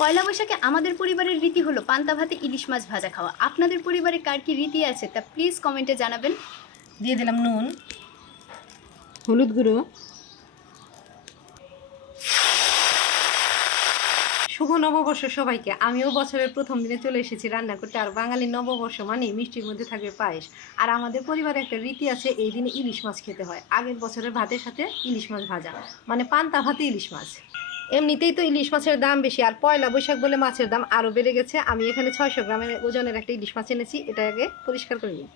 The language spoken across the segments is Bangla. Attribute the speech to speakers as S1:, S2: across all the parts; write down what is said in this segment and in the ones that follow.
S1: পয়লা বৈশাখে আমাদের পরিবারের রীতি হলো পান্তা ভাতে ইলিশ মাছ ভাজা খাওয়া। আপনাদের পরিবারে কার কি রীতি আছে তা প্লিজ কমেন্টে জানাবেন।
S2: দিয়ে দিলাম নুন। হলুদ গুঁড়ো। শুভ নববর্ষ সবাইকে। আমিও বছরের প্রথম দিনে চলে এসেছি রান্না করতে। আর বাঙালি নববর্ষ মানে মিষ্টির মধ্যে থাকবে পায়েস। আর আমাদের পরিবারে একটা রীতি আছে এই দিনে ইলিশ মাছ খেতে হয়। আগের বছরের ভাতের সাথে ইলিশ মাছ ভাজা। মানে পান্তা ভাতে ইলিশ মাছ। এমনিতেই তো ইলিশ মাছের দাম বেশি, আর পয়লা বৈশাখ বলে মাছের দাম আরও বেড়ে গেছে। আমি এখানে ছয়শো গ্রামের ওজনের একটা ইলিশ মাছ এনেছি, এটা আগে পরিষ্কার করে নিই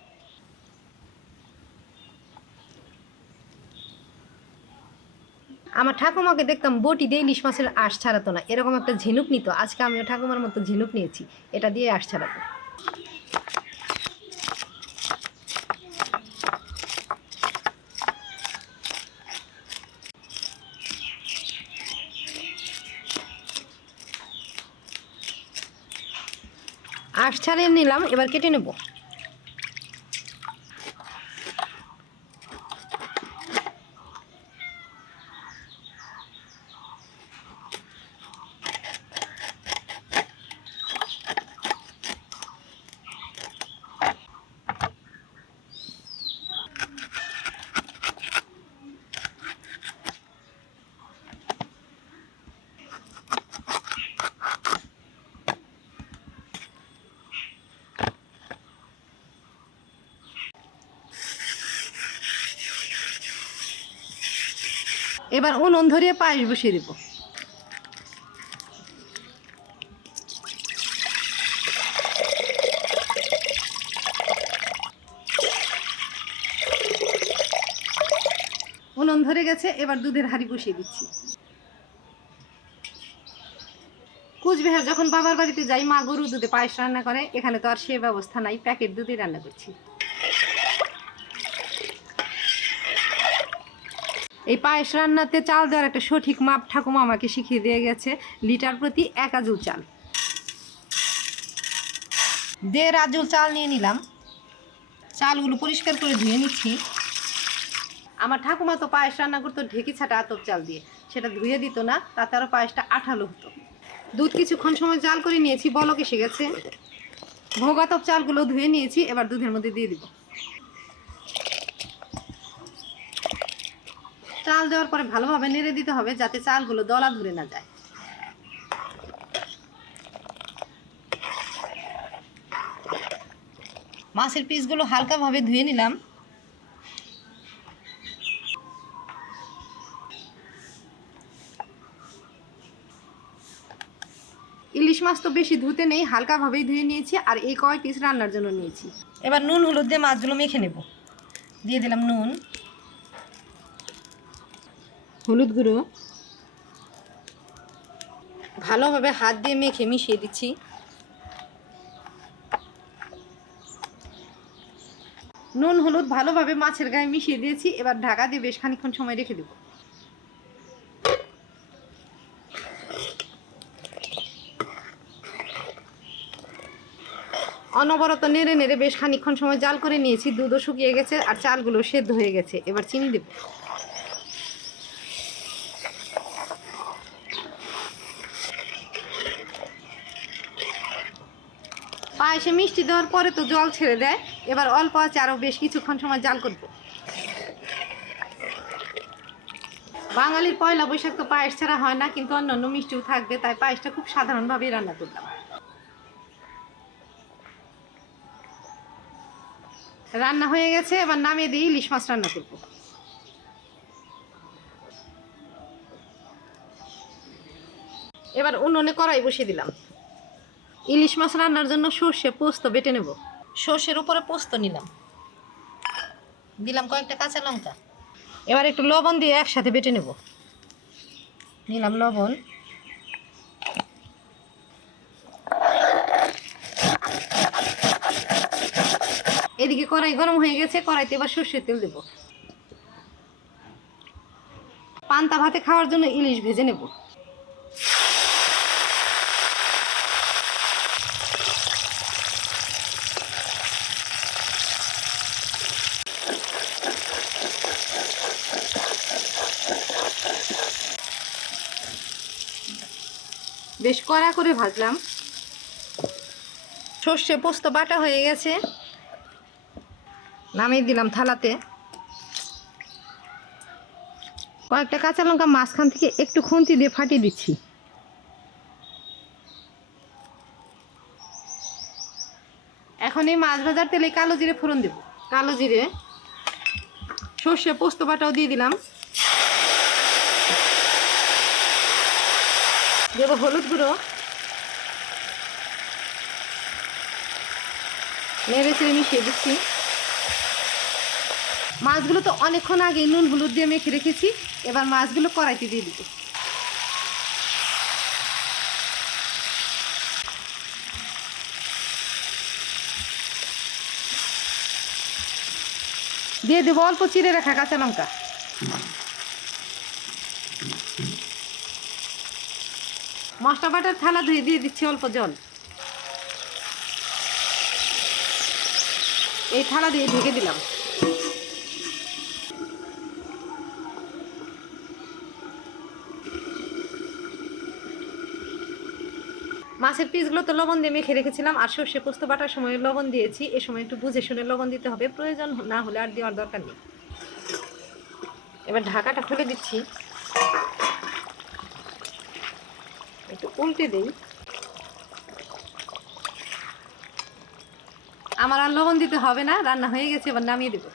S2: আমার ঠাকুমাকে দেখতাম বটি দিয়ে ইলিশ মাছের আঁশ ছাড়াতো না, এরকম একটা ঝিনুক নিত। আজকে আমিও ঠাকুমার মতো ঝিনুক নিয়েছি, এটা দিয়ে আঁশ ছাড়াবো। আঁশ ছাড়িয়ে নিলাম এবার কেটে নেব। এবার উনুন ধরিয়ে পায়েস বসিয়ে দেবো। উনুন ধরে গেছে, এবার দুধের হাঁড়ি বসিয়ে দিচ্ছি। কুচবিহার যখন বাবার বাড়িতে যাই, মা গরু দুধে পায়েস রান্না করে, এখানে তো আর সে ব্যবস্থা নাই, প্যাকেট দুধে রান্না করছি। এই পায়েস রান্নাতে চাল দেওয়ার একটা সঠিক মাপ ঠাকুমা আমাকে শিখিয়ে দিয়ে গেছে, লিটার প্রতি এক আজুল চাল। দেড় আজুল চাল নিয়ে নিলাম। চালগুলো পরিষ্কার করে ধুয়ে নিচ্ছি। আমার ঠাকুমা তো পায়েস রান্না করতো ঢেকি ছাটা আতপ চাল দিয়ে। সেটা ধুয়ে দিত না, তাতে আরও পায়েসটা আঠালো হতো। দুধ কিছুক্ষণ সময় জাল করে নিয়েছি, বলক এসে গেছে। ভোগাতপ চালগুলো ধুয়ে নিয়েছি, এবার দুধের মধ্যে দিয়ে দিব। চাল দেওয়ার পরে ভালোভাবে নেড়ে দিতে হবে যাতে চালগুলো দলা ধরে না যায়। মাছের পিসগুলো হালকাভাবে ধুয়ে নিলাম। ইলিশ মাছ তো বেশি ধুতে নেই, হালকাভাবেই ধুয়ে নিয়েছি আর এই কয় পিস রান্নার জন্য নিয়েছি। এবার নুন, হলুদ দিয়ে মাছগুলো মেখে নেব। দিয়ে দিলাম নুন। হলুদ গুঁড়ো। ভালোভাবে হাত দিয়ে মেখে মিশিয়ে দিচ্ছি। নুন, হলুদ ভালোভাবে মাছের গায়ে মিশিয়ে দিয়েছি। এবার ঢাকা দিয়ে বেশ খানিকক্ষণ সময় রেখে দেব। অনবরত নেড়ে নেড়ে বেশ খানিকক্ষণ সময় জাল করে নিয়েছি। দুধও শুকিয়ে গেছে আর চালগুলো সেদ্ধ হয়ে গেছে। এবার চিনি দেবো। পায়েসে মিষ্টি দেওয়ার পরে তো জল ছেড়ে দেয়। এবার অল্প আছে আরও বেশ কিছুক্ষণ সময় জাল করব। বাঙালির পয়লা বৈশাখ তো পায়েস ছাড়া হয় না, কিন্তু অন্যান্য মিষ্টিও থাকবে, তাই পায়েসটা খুব সাধারণভাবেই রান্না করলাম। রান্না হয়ে গেছে, এবার নামিয়ে দিয়ে ইলিশ মাছ রান্না করব। এবার উনুনে কড়াই বসিয়ে দিলাম। ইলিশ মাছ রান্নার জন্য সর্ষে পোস্ত বেটে নেব। সর্ষের উপরে পোস্ত নিলাম। দিলাম কয়েকটা কাঁচা লঙ্কা। এবার একটু লবণ দিয়ে একসাথে বেটে নেব। নিলাম লবণ। এদিকে কড়াই গরম হয়ে গেছে কড়াইতে এবার সর্ষের তেল দেব। পান্তা ভাতে খাওয়ার জন্য ইলিশ ভেজে নেব। বেশ কড়া করে ভাজলাম। সর্ষে পোস্ত বাটা হয়ে গেছে। নামিয়ে দিলাম থালাতে। কয়েকটা কাঁচা লঙ্কা মাঝখান থেকে একটু খুন্তি দিয়ে ফাটিয়ে দিচ্ছি। এখন এই মাছ ভাজার তেলে কালো জিরে ফোড়ন দেব। কালো জিরে। সর্ষে পোস্ত বাটাও দিয়ে দিলাম। দেবো হলুদ গুঁড়ো। নেড়ে চেড়ে মিশিয়ে দিচ্ছি। মাছগুলো তো অনেকক্ষণ আগে নুন, হলুদ দিয়ে মেখে রেখেছি। এবার মাছগুলো কড়াইতে দিয়ে দিব। দিয়ে দেবো অল্প চিড়ে রাখা কাঁচা লঙ্কা। মশলা বাটার থালা ধুয়ে দিয়ে দিচ্ছি অল্প জল। এই থালা দিয়ে ঢেকে দিলাম। মাছের পিসগুলো তো লবণ দিয়ে মেখে রেখেছিলাম, আর সর্ষে পোস্ত বাটার সময় লবণ দিয়েছি। এ সময় একটু বুঝে শুনে লবণ দিতে হবে, প্রয়োজন না হলে আর দেওয়ার দরকার নেই। এবার ঢাকাটা খুলে দিচ্ছি। একটু উল্টে দেই। আমার আর লবণ দিতে হবে না, রান্না হয়ে গেছে, এবার নামিয়ে দেবো।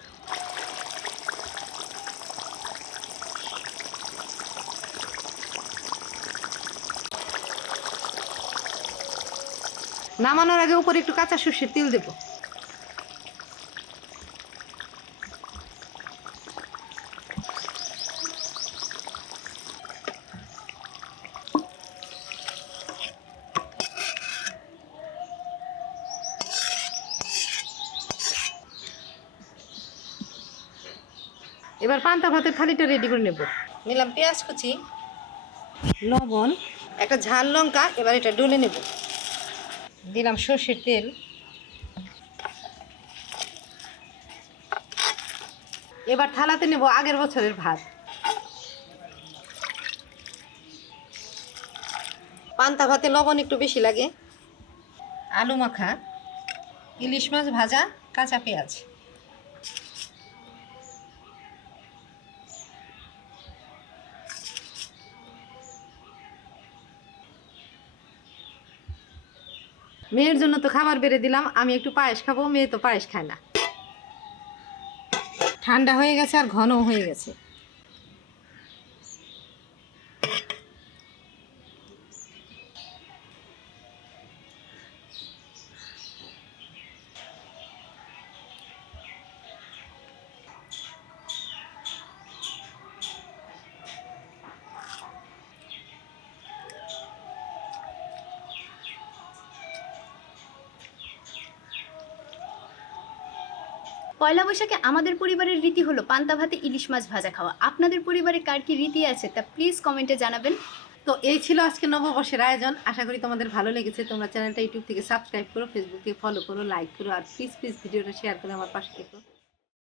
S2: নামানোর আগে উপরে একটু কাঁচা সর্ষের তেল দেবো। এবার পান্তা ভাতের থালিটা রেডি করে নেব। নিলাম পেঁয়াজ কুচি লবণ একটা ঝাল লঙ্কা এবার এটা ডলে নেব। দিলাম সর্ষের তেল। এবার থালাতে নেব আগের বছরের ভাত। পান্তা ভাতে লবণ একটু বেশি লাগে। আলু মাখা ইলিশ মাছ ভাজা কাঁচা পেঁয়াজ। মেয়ের জন্য তো খাবার বেড়ে দিলাম, আমি একটু পায়েস খাব, মেয়ে তো পায়েস খায় না। ঠান্ডা হয়ে গেছে আর ঘন হয়ে গেছে।
S1: পয়লা বৈশাখে আমাদের পরিবারের রীতি হলো পান্তা ভাতে ইলিশ মাছ ভাজা খাওয়া। আপনাদের পরিবারে কার কি রীতি আছে তা প্লিজ কমেন্টে জানাবেন।
S2: তো এই ছিল আজকে নববর্ষের আয়োজন। আশা করি তোমাদের ভালো লেগেছে। তোমরা চ্যানেলটা ইউটিউব থেকে সাবস্ক্রাইব করো ফেসবুক থেকে ফলো করো লাইক করো, আর প্লিজ প্লিজ ভিডিওটা শেয়ার করে আমার পাশে থেকো।